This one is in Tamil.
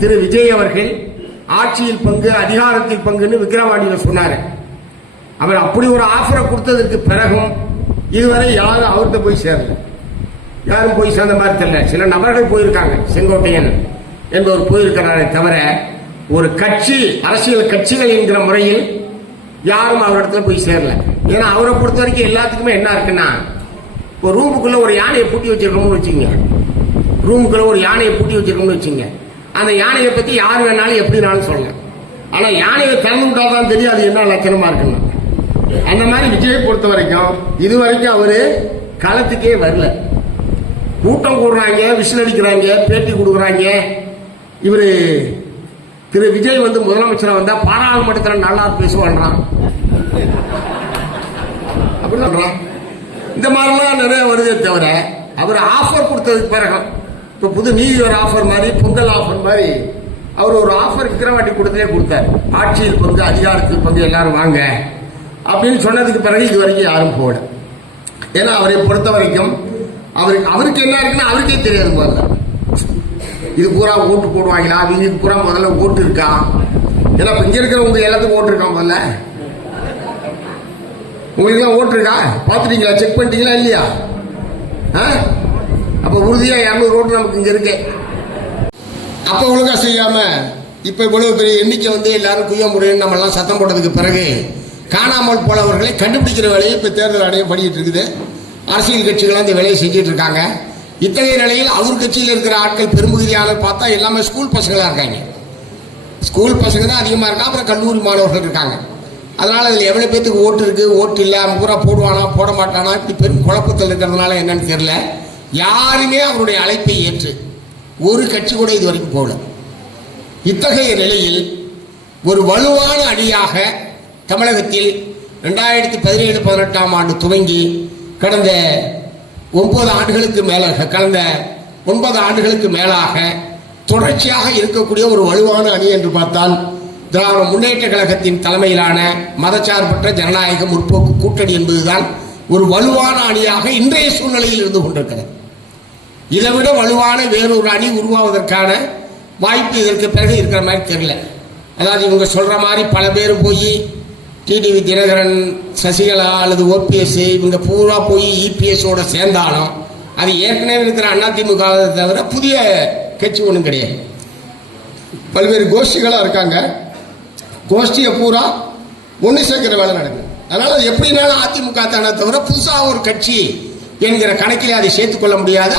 திரு விஜய் அவர்கள் ஆட்சியில் பங்கு அதிகாரத்தில் பங்குன்னு விக்கிரவாண்டியில சொன்னாரு. அவர் அப்படி ஒரு ஆஃபரை கொடுத்ததற்கு பிறகும் இதுவரை யாரும் அவர்கிட்ட போய் சேரல. யாரும் போய் சேர்ந்த மாதிரி தெரியல. சில நபர்கள் போயிருக்காங்க, செங்கோட்டையன் என்பவர் போயிருக்கிறாரே தவிர ஒரு கட்சி, அரசியல் கட்சிகள் என்கிற முறையில் யாரும் அவரிடத்துல போய் சேரல. ஏன்னா அவரை பொறுத்த வரைக்கும் எல்லாத்துக்குமே என்ன இருக்குன்னா, ஒரு ரூமுக்குள்ள ஒரு யானையை பூட்டி வச்சிருக்கோம்னு வச்சுங்க, ரூமுக்குள்ள ஒரு யானையை பூட்டி வச்சிருக்கோம்னு வச்சுங்க, அந்த யானையை பத்தி யார் வேணாலும் எப்படினாலும் சொல்லலாம். ஆனா யானையை திறந்து விட்டாதான் தெரியும் அது என்ன லட்சணமா இருக்குன்னு. அந்த மாதிரி விஜயை பொறுத்த வரைக்கும் இதுவரைக்கும் அவரு களத்துக்கே வரல. கூட்டம் கூடுறாங்க, விசில் அடிக்கிறாங்க, பேட்டி கொடுக்குறாங்க. இவரு திரு விஜய் வந்து முதலமைச்சரா வந்தா பாராளுமன்றத்தில் நல்லா பேசுவான்றான், அப்படி சொல்றான். இந்த மாதிரிலாம் நிறைய வருதே தவிர அவர் ஆஃபர் கொடுத்ததுக்கு பிறகு இப்ப புது நியூ இயர் ஆஃபர் மாதிரி, பொங்கல் ஆஃபர் மாதிரி அவர் ஒரு ஆஃபர் விக்கிரவாண்டி கூட்டத்திலே கொடுத்தார். ஆட்சியில் பங்கு அதிகாரத்தில் பங்கு எல்லாரும் வாங்க அப்படின்னு சொன்னதுக்கு பிறகு இது வரைக்கும் யாரும் போகல. ஏன்னா அவரை பொறுத்த வரைக்கும் அவருக்கு என்ன இருக்குன்னா அவருக்கே தெரியாது. முதல்ல இது பூரா ஓட்டு போடுவாங்களா, அவங்களுக்கு பூரா முதல்ல ஓட்டு இருக்கா? ஏன்னா இங்க இருக்கிறவங்க எல்லாத்துக்கும் ஓட்டு இருக்கா? முதல்ல உங்களுக்கு எல்லாம் ஓட்டு இருக்கா? பாத்துட்டீங்களா? செக் பண்ணிட்டீங்களா இல்லையா? அப்ப உறுதியா 200 ஓட்டு நமக்கு இங்க இருக்கு. அப்ப ஒழுங்கா செய்யாம இப்ப இவ்வளவு பெரிய எண்ணிக்கை வந்து எல்லாரும் குய்ய முடியும் நம்ம எல்லாம் சத்தம் போட்டதுக்கு பிறகு காணாமல் போனவர்களை கண்டுபிடிக்கிற வேலையை இப்ப தேர்தல் ஆணையம் பண்ணிட்டு இருக்குது. அரசியல் கட்சிகள் அந்த வேலையை செஞ்சுட்டு இருக்காங்க. இத்தகைய நிலையில் அவர் கட்சியில் இருக்கிற ஆட்கள் பெரும்பகுதியான பார்த்தா எல்லாமே ஸ்கூல் பசங்களா இருக்காங்க. ஸ்கூல் பசங்க தான் அதிகமா இருக்கா. அப்புறம் கல்லூரி மாணவர்கள் இருக்காங்க. அதனால அதுல எவ்வளவு பேத்துக்கு ஓட்டு இருக்கு, ஓட்டு இல்ல, பூரா போடுவானா போட மாட்டானா, இப்படி பெரும் குழப்பத்தில் இருக்கிறதுனால என்னன்னு தெரியல. யாருமே அவருடைய அழைப்பை ஏற்று ஒரு கட்சி கூட இது வரைக்கும் போகல. இத்தகைய நிலையில் ஒரு வலுவான அணியாக தமிழகத்தில் 2017-18 ஆண்டு துவங்கி கடந்த 9 ஆண்டுகளுக்கு மேலாக தொடர்ச்சியாக இருக்கக்கூடிய ஒரு வலுவான அணி என்று பார்த்தால் திராவிட முன்னேற்ற கழகத்தின் தலைமையிலான மதச்சார்பற்ற ஜனநாயக முற்போக்கு கூட்டணி என்பதுதான் ஒரு வலுவான அணியாக இன்றைய சூழ்நிலையில் இருந்து கொண்டிருக்கிறது. இதை விட வலுவான வேறொரு அணி உருவாவதற்கான வாய்ப்பு இதற்கு பிறகு இருக்கிற மாதிரி தெரியல. அதாவது இவங்க சொல்ற மாதிரி பல பேர் போய் டிடிவி தினகரன், சசிகலா அல்லது ஓபிஎஸ் இவங்க பூரா போய் இபிஎஸோட சேர்ந்தாலும் அது ஏற்கனவே இருக்கிற அதிமுக தவிர புதிய கட்சி ஒன்றும் கிடையாது. பல்வேறு கோஷ்டிகளா இருக்காங்க. கோஷ்டியை பூரா ஒன்று சேர்க்கிற வேலை நடக்குது. அதனால எப்படினாலும் அதிமுக தானே தவிர புதுசாக ஒரு கட்சி என்கிற கணக்கிலே அதை சேர்த்துக் கொள்ள முடியாது.